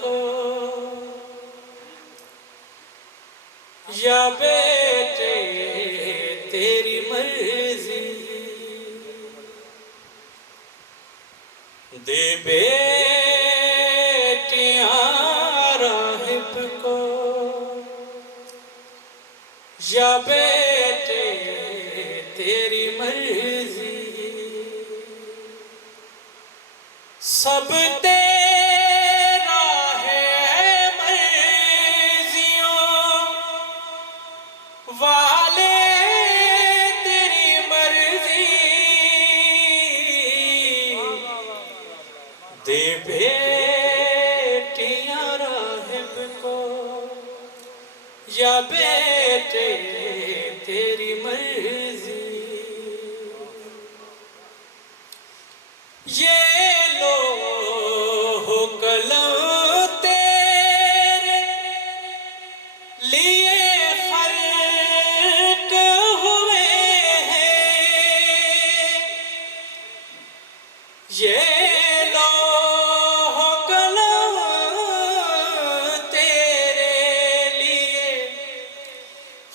को, या बेटे तेरी मर्जी, दे बेटियां राहिब को, या बेटे तेरी मर्जी, सब तेरा है मर्जियों वाले, तेरी मर्जी, दे बेटियां राहिब को, या बेटे तेरी मर्जी। ये लो हो कलम तेरे लिए खल्क हुए हैं, ये लो हो कलम तेरे लिए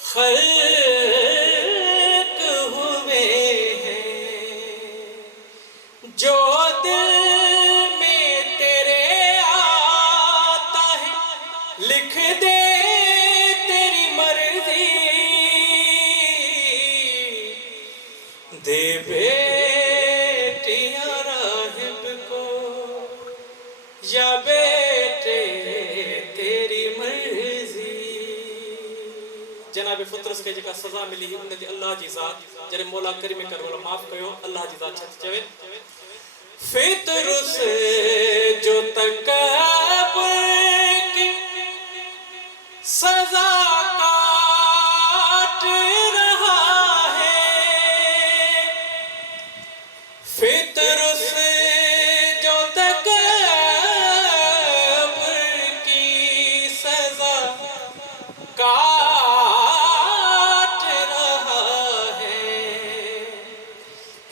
खल्क हुए हैं, जो दिल में तेरे आता है लिख दे तेरी मर्जी, दे बेटियां राहिब को, या बेटे तेरी मर्जी। जनाब फुतरस के जेका सज़ा मिली उन जी अल्लाह जी ज़ात जरे मौला करीम कर वाला माफ़ कयो, अल्लाह जी ज़ात छा चवे फितरुस जो तकब्बुर की सज़ा काट रहा है, फितरुस जो तकब्बुर की सज़ा काट रहा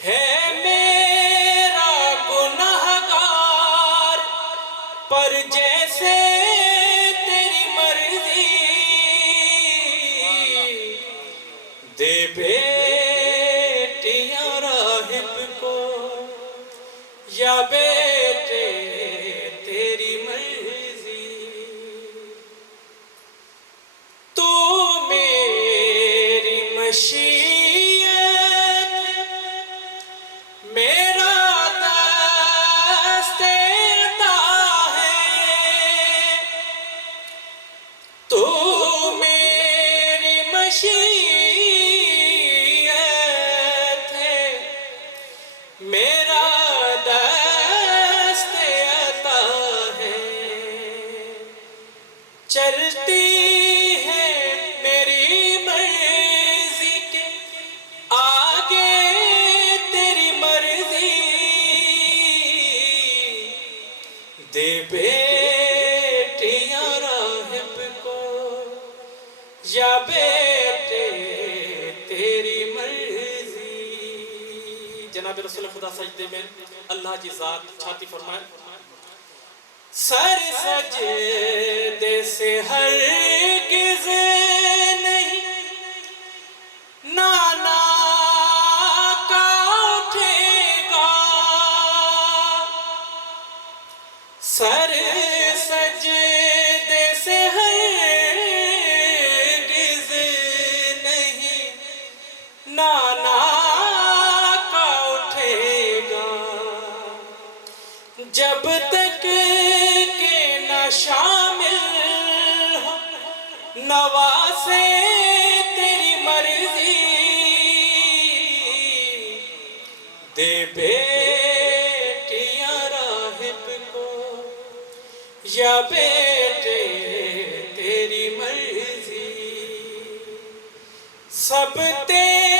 है मेरा गुनहगार, पर जैसे तेरी मर्जी, दे बेटियां राहिब को, या बेटे तेरी मर्जी। तू मेरी मशीयत, मेरा दस्ते अता है, तू मेरी मशीयत है, मेरा दस्ते अता है, चलती है मेरी मर्जी के आगे तेरी मर्जी, दे बेटियां राहिब को, या बेटे तेरी मर्जी। जनाब रसूल खुदा सजदे में अल्लाह जी ज़ात छाती फरमाए, सर सजदे से हरगिज़ नहीं नाना का उठेगा, सर सजदे से हरगिज़ नहीं नाना का उठेगा, जब तक के न शामिल हो नवासे तेरी मर्जी, दे बेटियां राहिब को, या बेटे तेरी मर्जी, सब तेरी